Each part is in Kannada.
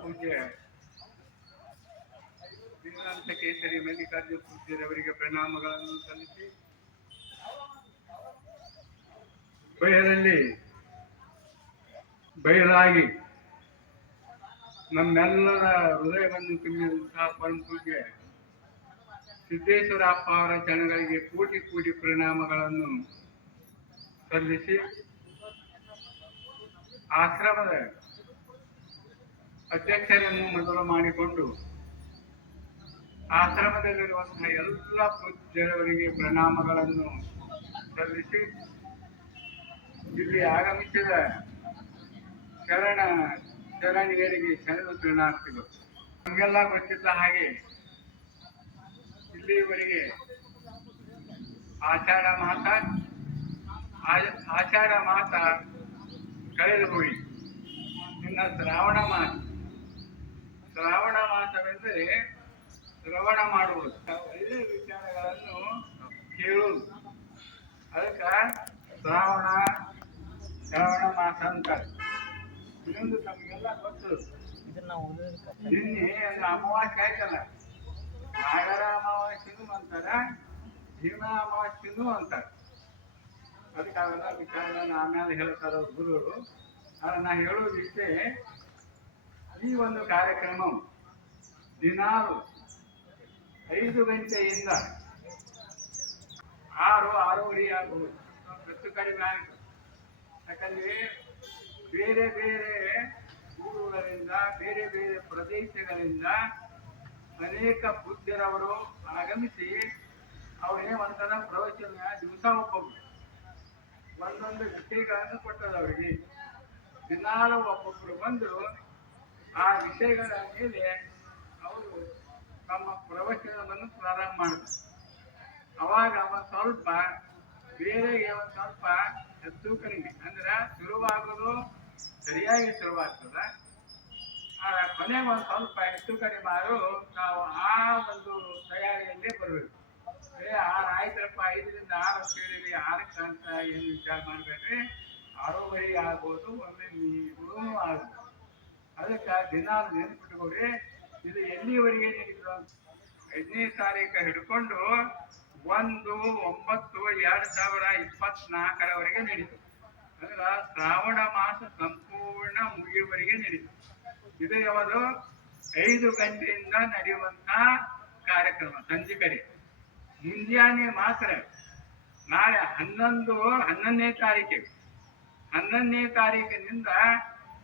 ಪೂಜ್ಯ ಶ್ರೀನಾಥ ಕೇಸರಿ ಮಲ್ಲಿಕಾರ್ಜುನ ಪೂಜ್ಯರವರಿಗೆ ಪ್ರಣಾಮಗಳನ್ನು ಸಲ್ಲಿಸಿ ಬಯಲಲ್ಲಿ ಬಯಲಾಗಿ ನಮ್ಮೆಲ್ಲರ ಹೃದಯವನ್ನು ತುಂಬಿದಂತಹ ಪರಮ ಪೂಜ್ಯ ಸಿದ್ದೇಶ್ವರಪ್ಪ ಅವರ ಜನಗಳಿಗೆ ಕೋಟಿ ಕೋಟಿ ಪರಿಣಾಮಗಳನ್ನು ಸಲ್ಲಿಸಿ ಆಶ್ರಮದ ಅಧ್ಯಕ್ಷರನ್ನು ಮೊದಲು ಮಾಡಿಕೊಂಡು ಆಶ್ರಮದಲ್ಲಿರುವಂತಹ ಎಲ್ಲ ಪೂಜ್ಯರವರಿಗೆ ಪ್ರಣಾಮಗಳನ್ನು ಸಲ್ಲಿಸಿ ಇಲ್ಲಿ ಆಗಮಿಸಿದ ಶರಣ ಶರಣಿಯರಿಗೆ ಶರಣ ಶರಣಾರ್ಥಿಗಳು. ನಮಗೆಲ್ಲ ಗೊತ್ತಿದ್ದ ಹಾಗೆ ಇಲ್ಲಿಯವರೆಗೆ ಆಚಾರ ಮಾತ ಆಚಾರ ಮಾತ ಕಳೆದು ಹೋಗಿ ಇನ್ನು ಶ್ರಾವಣ ಮಾಸ ಶ್ರಾವಣ ಮಾಸವೆಂದರೆ ಶ್ರವಣ ಮಾಡುವುದು. ಒಳ್ಳೆಯ ವಿಚಾರಗಳನ್ನು ಕೇಳುವುದು. ಅದಕ್ಕೆ ಶ್ರಾವಣ ಶ್ರಾವಣ ಮಾಸ ಅಂತಾರೆ ಇನ್ನೊಂದು ತಮಗೆಲ್ಲ ಗೊತ್ತು. ನಿನ್ನೆ ಅದು ಅಮಾವಾಸ್ಯೆ ಆಯ್ತಲ್ಲ. ನಾಗರ ಅಮಾವಾಸ್ಯೆನೂ ಅಂತಾರ ಭೀಮ ಅಮಾವಾಸ್ಯೆನೂ ಅಂತಾರೆ. ಅದಕ್ಕೆ ಅವೆಲ್ಲ ವಿಚಾರಗಳನ್ನ ಆಮೇಲೆ ಹೇಳ್ತಾರ ಗುರುಗಳು. ಆದ್ರೆ ನಾ ಹೇಳೋದು ಇಷ್ಟೇ ಈ ಒಂದು ಕಾರ್ಯಕ್ರಮ ದಿನಾಲು ಐದು ಗಂಟೆಯಿಂದ ಆರು, ಆರೂವರೆ ಆಗಬಹುದು ಹೆಚ್ಚು ಕಡಿಮೆ ಆಯಿತು. ಯಾಕಂದ್ರೆ ಬೇರೆ ಬೇರೆ ಊರುಗಳಿಂದ, ಬೇರೆ ಬೇರೆ ಪ್ರದೇಶಗಳಿಂದ ಅನೇಕ ಬುದ್ಧರವರು ಆಗಮಿಸಿ ಅವರೇ ಒಂದರ ಪ್ರವಚನ ದಿವಸ ಒಬ್ಬೊಬ್ಬರು ಒಂದೊಂದು ಗಟ್ಟಿಗಳನ್ನು ಕೊಟ್ಟದವರಿಗೆ ದಿನಾಲು ಒಬ್ಬೊಬ್ಬರು ಬಂದು ಆ ವಿಷಯಗಳ ಮೇಲೆ ಅವರು ತಮ್ಮ ಪ್ರವಚನವನ್ನು ಪ್ರಾರಂಭ ಮಾಡ್ತಾರೆ ಅವಾಗ ಅವ ಸ್ವಲ್ಪ ಬೇರೆಗೆ ಅವ ಸ್ವಲ್ಪ ಹೆಚ್ಚು ಕಡಿಮೆ. ಅಂದ್ರೆ ಶುರುವಾಗೋದು ಸರಿಯಾಗಿ ಶುರುವಾಗ್ತದ. ಆ ಕೊನೆಗೆ ಒಂದು ಸ್ವಲ್ಪ ಹೆಚ್ಚು ಕಡಿಮೆ ಆದರೂ ನಾವು ಆ ಒಂದು ತಯಾರಿಯಲ್ಲೇ ಬರಬೇಕು ಏ, ಆರು ಆಯ್ತಪ್ಪ, ಐದರಿಂದ ಆರು ಕೇಳಿರಿ ಆರಕ್ಕೆ ಅಂತ ಏನು ವಿಚಾರ ಮಾಡಬೇಡ್ರಿ? ಆರೂವರೆ ಆಗ್ಬೋದು ಒಮ್ಮೆ ನೀವು ಆಗ್ಬೋದು ಅದಕ್ಕೆ ದಿನ ನೆನ್ಪಿಟ್ಕೋರಿ ಇದು ಎಲ್ಲಿವರೆಗೆ ನಡೀತದೆ? ಐದನೇ ತಾರೀಕು ಹಿಡ್ಕೊಂಡು ಒಂದು, ಒಂಬತ್ತು, ಎರಡು ಸಾವಿರ ಇಪ್ಪತ್ನಾಲ್ಕರವರೆಗೆ ನಡೀತು. ಅಂದ್ರೆ ಶ್ರಾವಣ ಮಾಸ ಸಂಪೂರ್ಣ ಮುಗಿಯುವವರೆಗೆ ನಡೀತು. ಇದು ಯಾವುದು? ಐದು ಗಂಟೆಯಿಂದ ನಡೆಯುವಂತ ಕಾರ್ಯಕ್ರಮ, ಸಂಜೆ ಕಡೆ. ಮುಂಜಾನೆ ಮಾತ್ರ. ನಾಳೆ ಹನ್ನೊಂದು, ಹನ್ನೊಂದನೇ ತಾರೀಕಿಗೆ ಹನ್ನೊಂದನೇ ತಾರೀಕಿನಿಂದ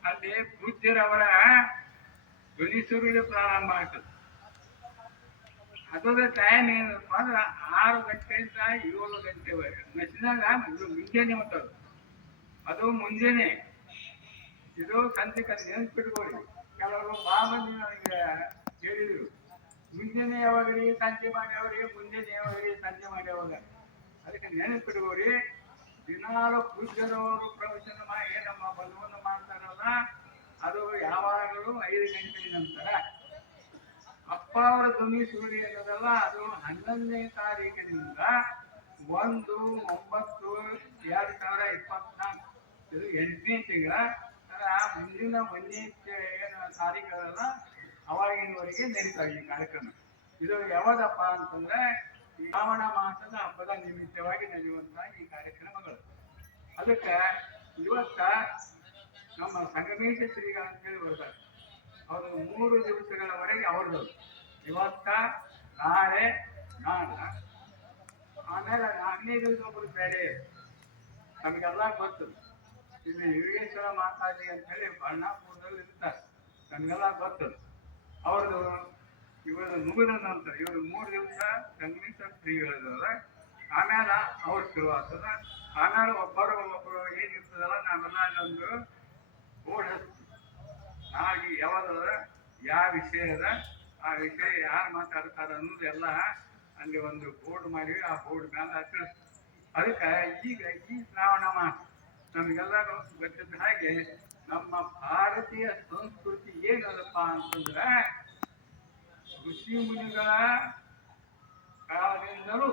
ಅಲ್ಲಿ ಪೂಜ್ಯರವರ ಧ್ವನಿ ಸುರುಳಿ ಪ್ರಾರಂಭ ಆಗ್ತದೆ ಅದರ ಟೈಮ್ ಏನಪ್ಪ ಅಂದ್ರೆ ಆರು ಗಂಟೆಯಿಂದ ಏಳು ಗಂಟೆವರೆಗೆ. ನಸಿನಾಗ ಇದು ಮುಂಜಾನೆ ಮತ್ತದು ಅದು ಮುಂಜಾನೆ. ಇದು ಸಂಜೆ ಕಂದು ನೆನ್ಪಿಟ್ಕೊಳ್ಳಿ. ಕೆಲವರು ಬಾಬಂದಿ ನನಗೆ ಹೇಳಿದ್ರು, ಮುಂಜಾನೆ ಯಾವಾಗ್ರಿ ಸಂಜೆ ಮಾಡ್ಯಾವ್ರಿ ಮುಂಜಾನೆ ಯಾವಾಗ್ರಿ ಸಂಜೆ ಮಾಡ್ಯಾವಾಗ ಅದಕ್ಕೆ ನೆನಪಿಟ್ಕೊಳ್ಳಿ. ದಿನಾಲು ಪೂಜ್ಯರವರು ಪ್ರವಚನ ಏನಮ್ಮ ಬಲವನ್ನು ಮಾಡ್ತಾರಲ್ಲ, ಅದು ಯಾವಾಗಲೂ ಐದು ಗಂಟೆ ನಂತರ. ಅಪ್ಪ ಅವರ ಧ್ವನಿ ಸುರುಳಿ ಅನ್ನೋದಲ್ಲ, ಅದು ಹನ್ನೊಂದನೇ ತಾರೀಕಿನಿಂದ ಒಂದು, ಒಂಬತ್ತು, ಎರಡು ಸಾವಿರ ಇಪ್ಪತ್ನಾಲ್ಕು. ಇದು ಎಂಟನೇ ತಿಂಗಳ. ಮುಂದಿನ ಒಂದನೇ ಏನು ತಾರೀಕಲ್ಲ ಅವಾಗಿನವರೆಗೆ ನಡೀತಾ ಈ ಕಾರ್ಯಕ್ರಮ. ಇದು ಯಾವಾಗಪ್ಪ ಅಂತಂದ್ರೆ ಶ್ರಾವಣ ಮಾಸದ ಹಬ್ಬದ ನಿಮಿತ್ತವಾಗಿ ನಡೆಯುವಂತಹ ಈ ಕಾರ್ಯಕ್ರಮಗಳು. ಅದಕ್ಕೆ ಇವತ್ತ ನಮ್ಮ ಸಂಗಮೇಶ ಶ್ರೀಗಳು ಅಂತೇಳಿ ಬರ್ತಾರೆ. ಅವರು ಮೂರು ದಿವಸಗಳವರೆಗೆ ಅವ್ರದ್ದು. ಇವತ್ತ ನಾಳೆ ನಾಡ. ಆಮೇಲೆ ನಾಲ್ಕನೇ ದಿವಸ ಒಬ್ಬರು ಬೇರೆ. ನಮಗೆಲ್ಲ ಗೊತ್ತು. ಇಲ್ಲಿ ಯೋಗೇಶ್ವರ ಮಾತಾಜಿ ಅಂತ ಹೇಳಿ ಬರ್ಣಾಪುರದಲ್ಲಿ ಇರ್ತಾರೆ ನಮಗೆಲ್ಲ ಗೊತ್ತು. ಅವ್ರದ್ದು ಇವರು ಮುಗಿದ ನಂತರ ಇವರು ಮೂರು ದಿವಸ ಸಂಗೀತ ಶ್ರೀಗಳಿದಾರೆ ಆಮೇಲೆ ಅವ್ರು ಶುರು ಆಗ್ತದ ಆಮೇಲೆ ಒಬ್ಬರು ಒಬ್ಬರು ಏನಿರ್ತದಲ್ಲ ನಾವೆಲ್ಲ ಒಂದು ಬೋರ್ಡ್ ಹಾಗೆ ಯಾವ್ದದ ಯಾವ ವಿಷಯ ಅದ, ಆ ವಿಷಯ ಯಾರು ಮಾತಾಡ್ತಾರ ಅನ್ನೋದೆಲ್ಲ ಅಲ್ಲಿ ಒಂದು ಬೋರ್ಡ್ ಮಾಡಿವಿ. ಆ ಬೋರ್ಡ್ ಮೇಲೆ ಅದಕ್ಕೆ ಈಗ ಈ ಶ್ರಾವಣ ಮಾಸ, ನಮಗೆಲ್ಲರೂ ಗೊತ್ತಿದ್ದ ಹಾಗೆ ನಮ್ಮ ಭಾರತೀಯ ಸಂಸ್ಕೃತಿ ಏನದಪ್ಪ ಅಂತಂದ್ರೆ ಋಷಿ ಮುನಿಗಳ ಕಾಲದಿಂದಲೂ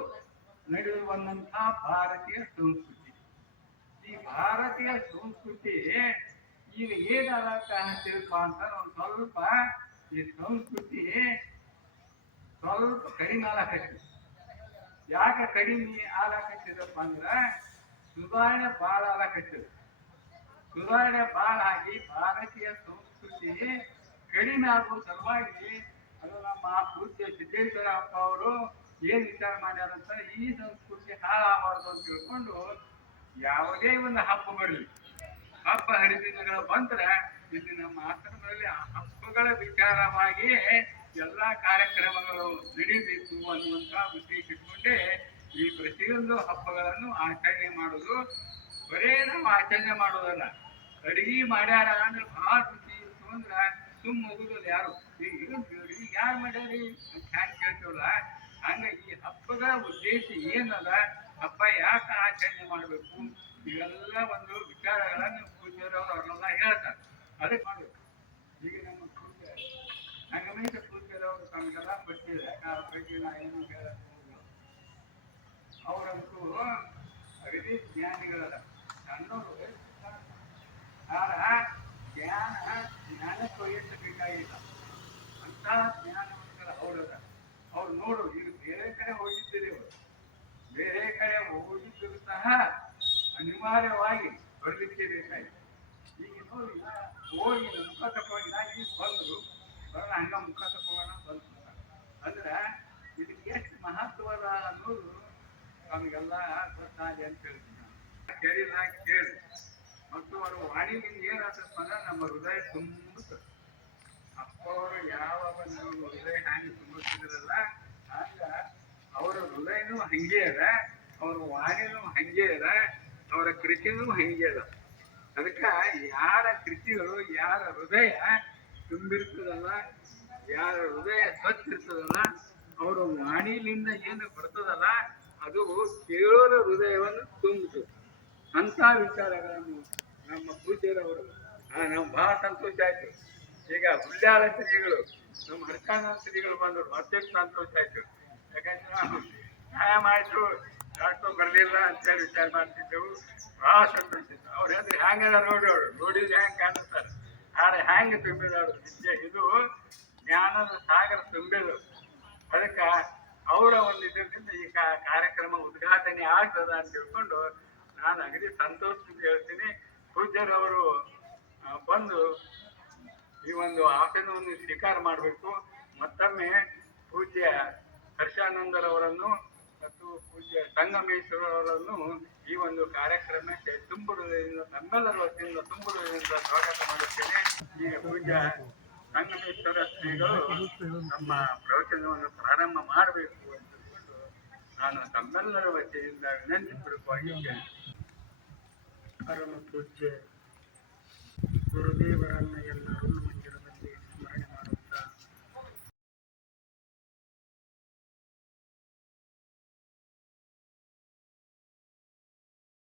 ನಡೆಯುವಂತಹ ಭಾರತೀಯ ಸಂಸ್ಕೃತಿ. ಈ ಭಾರತೀಯ ಸಂಸ್ಕೃತಿ ಈಗ ಏನಾದ ಅಂತೀರಪ್ಪ ಅಂತ ಒಂದು ಸ್ವಲ್ಪ ಈ ಸಂಸ್ಕೃತಿ ಸ್ವಲ್ಪ ಕಡಿಮೆ ಆಲಾಕತ್ತಿ ಯಾಕೆ ಕಡಿಮೆ ಆಲಾಕತ್ತಿದಪ್ಪ ಅಂದ್ರೆ ಸುಧಾರಣೆ ಭಾಳ ಆಲಾಕತ್ತಿದೆ ಸುಧಾರಣೆ ಭಾಳ ಆಗಿ ಭಾರತೀಯ ಸಂಸ್ಕೃತಿ ಕಡಿಮೆ ಆಗುವ ಸಲುವಾಗಿ ಅದು ನಮ್ಮ ಪೂಜ್ಯ ಸಿದ್ದೇಶ್ವರ ಅಪ್ಪ ಅವರು ಏನ್ ವಿಚಾರ ಮಾಡ್ಯಾರಂತ ಈ ಸಂಸ್ಕೃತಿ ಹಾಳಾಗಬಾರ್ದು ಅಂತ ತಿಳ್ಕೊಂಡು ಯಾವುದೇ ಒಂದು ಹಬ್ಬ ಬರಲಿ ಹಬ್ಬ ಹರಿದಿನಗಳು ಬಂದ್ರೆ ಇಲ್ಲಿ ನಮ್ಮ ಆಶ್ರಮದಲ್ಲಿ ಹಬ್ಬಗಳ ವಿಚಾರವಾಗಿ ಎಲ್ಲಾ ಕಾರ್ಯಕ್ರಮಗಳು ನಡೀಬೇಕು ಅನ್ನುವಂತ ಇಟ್ಕೊಂಡೇ ಈ ಪ್ರತಿಯೊಂದು ಹಬ್ಬಗಳನ್ನು ಆಚರಣೆ ಮಾಡೋದು ಬರೇ ನಾವು ಆಚರಣೆ ಮಾಡೋದಲ್ಲ ಅಡಿಗೆ ಮಾಡ್ಯಾರ ಅಂದ್ರೆ ಭಾಳ ರುಚಿ ಇತ್ತು ಅಂದ್ರೆ ಸುಮ್ಮ ಯಾರು? ಈಗ ಯಾರು ಮಾಡ್ಯಾರಿ ಅಂತ ಹ್ಯಾಂಗ ಕೇಳ್ತೇವಲ್ಲ, ಹಂಗ ಈ ಹಬ್ಬದ ಉದ್ದೇಶ ಏನದ? ಹಬ್ಬ ಯಾಕೆ ಆಚರಣೆ ಮಾಡಬೇಕು? ಇವೆಲ್ಲ ಒಂದು ವಿಚಾರಗಳನ್ನು ಪೂಜೆಯವರು ಅವ್ರನ್ನೆಲ್ಲ ಹೇಳ್ತಾರೆ. ಅದಕ್ಕೆ ಮಾಡಬೇಕು ಈಗ ನಮ್ಮ ಪೂಜೆ ಸಂಗಮೇಶ ಪೂಜೆಯವರು ತಮಗೆಲ್ಲ ಗೊತ್ತಿದೆ, ಆ ಬಗ್ಗೆ ನಾ ಏನು ಹೇಳ. ಅವರಂತೂ ಅಗದಿ ಜ್ಞಾನಿಗಳಲ್ಲ. ಸಣ್ಣವರು ಆರ ಜ್ಞಾನ ಜ್ಞಾನಕ್ಕೆ ವಹಿಸಬೇಕಾಗಿಲ್ಲ ಅಂತ ನೋಡು, ಇದು ಬೇರೆ ಕಡೆ ಹೋಗಿದ್ದೀರಿ ಅವರು. ಬೇರೆ ಕಡೆ ಹೋಗಿದ್ದರೂ ಸಹ ಅನಿವಾರ್ಯವಾಗಿ ಬರಲಿಕ್ಕೆ ಬೇಕಾಯಿತು. ಈಗ ನೋಡಿ ಹೋಗಿ ಮುಖ ಈಗ ಬಂದರು ಬರೋಣ, ಹಂಗ ಮುಖ ತಕ್ಕೋಣ ಬಂದು ಅಂದ್ರೆ ಇದಕ್ಕೆ ಎಷ್ಟು ಮಹತ್ವದ ಅನ್ನೋದು ನಮಗೆಲ್ಲ ಗೊತ್ತಾಗಿ ಅಂತ ಹೇಳ್ತೀನಿ ಕೇಳಿಲ್ಲ ಕೇಳಿ ಮತ್ತು ಅವರ ವಾಣಿಯಿಂದ ಏನಾಗ್ತಪ್ಪ ಅಂದ್ರೆ ನಮ್ಮ ಹೃದಯ ತುಂಬುತ್ತೆ ಅಪ್ಪವರು ಯಾವಾಗ ನಾವು ಹೃದಯ ಹ್ಯಾಂಗೆ ತುಂಬಿಸಿದ್ರಲ್ಲ ಹಂಗ ಅವರ ಹಂಗೆ ಅದ ಅವ್ರ ವಾಣಿನೂ ಹಂಗೆ ಅದ ಅವರ ಕೃತಿನೂ ಹಂಗೆ ಅದ ಅದಕ್ಕೆ ಯಾರ ಕೃತಿಗಳು, ಯಾರ ಹೃದಯ ತುಂಬಿರ್ತದಲ್ಲ, ಯಾರ ಹೃದಯ ಸ್ವಚ್ಛ ಇರ್ತದಲ್ಲ ಅವರ ವಾಣಿಲಿಂದ ಏನು ಬರ್ತದಲ್ಲ, ಅದು ಕೇಳೋರ ಹೃದಯವನ್ನು ತುಂಬಿತು. ಅಂತ ವಿಚಾರಗಳನ್ನು ನಮ್ಮ ಪೂಜ್ಯರವರು ನಮ್ಗೆ ಬಹಳ ಸಂತೋಷ ಆಯ್ತು. ಈಗ ಹುಲ್ಯಾಳ ಶ್ರೀಗಳು ನಮ್ಮ ಹರ್ಕಾನ ಶ್ರೀಗಳು ಬಂದರು ಮತ್ತೆ ಸಂತೋಷ ಆಯ್ತು. ಯಾಕಂದ್ರೆ ನಾವು ಆಯಿತು ಡಾಕ್ಟ್ರು ಬರಲಿಲ್ಲ ಅಂತೇಳಿ ವಿಚಾರ ಮಾಡ್ತಿದ್ದೆವು. ಬಹಳ ಸಂತೋಷ ಇತ್ತು ಅವ್ರು ಹೆಂಗೆ ಹ್ಯಾಂಗದ ನೋಡಿ ಅವರು? ನೋಡಿದ್ರೆ ಹೆಂಗೆ ಕಾಣಿಸ್ತಾರೆ ಆದ್ರೆ ಹ್ಯಾಂಗೆ ಅವ್ರ ವಿದ್ಯೆ? ಇದು ಜ್ಞಾನದ ಸಾಗರ ತುಂಬಿದ್ರು ಅದಕ್ಕೆ ಅವರ ಒಂದು ಇದರಿಂದ ಈ ಕಾರ್ಯಕ್ರಮ ಉದ್ಘಾಟನೆ ಆಗ್ತದ ಅಂತ ತಿಳ್ಕೊಂಡು ನಾನು ಅಗದಿ ಸಂತೋಷದಿಂದ ಹೇಳ್ತೀನಿ. ಪೂಜ್ಯರವರು ಬಂದು ಈ ಒಂದು ಆಸನವನ್ನು ಸ್ವೀಕಾರ ಮಾಡಬೇಕು. ಮತ್ತೊಮ್ಮೆ ಪೂಜ್ಯ ಹರ್ಷಾನಂದರವರನ್ನು ಮತ್ತು ಪೂಜ್ಯ ಸಂಗಮೇಶ್ವರರನ್ನು ಈ ಒಂದು ಕಾರ್ಯಕ್ರಮಕ್ಕೆ ತುಂಬುವುದರಿಂದ ತಮ್ಮೆಲ್ಲರ ವತಿಯಿಂದ ತುಂಬುವುದರಿಂದ ಸ್ವಾಗತ ಮಾಡುತ್ತೇನೆ ಈ ಪೂಜ್ಯ ಸಂಗಮೇಶ್ವರ ಶ್ರೀಗಳು ನಮ್ಮ ಪ್ರವಚನವನ್ನು ಪ್ರಾರಂಭ ಮಾಡಬೇಕು ಅಂತ ತಿಳ್ಕೊಂಡು ನಾನು ತಮ್ಮೆಲ್ಲರ ವತಿಯಿಂದ ವಿನಂತಿ ಪೂರ್ವಕವಾಗಿ ಕೇಳ್ತೀನಿ. ಪರಮ ಪೂಜ್ಯ, ಗುರುದೇವರನ್ನ ಎಲ್ಲರೂ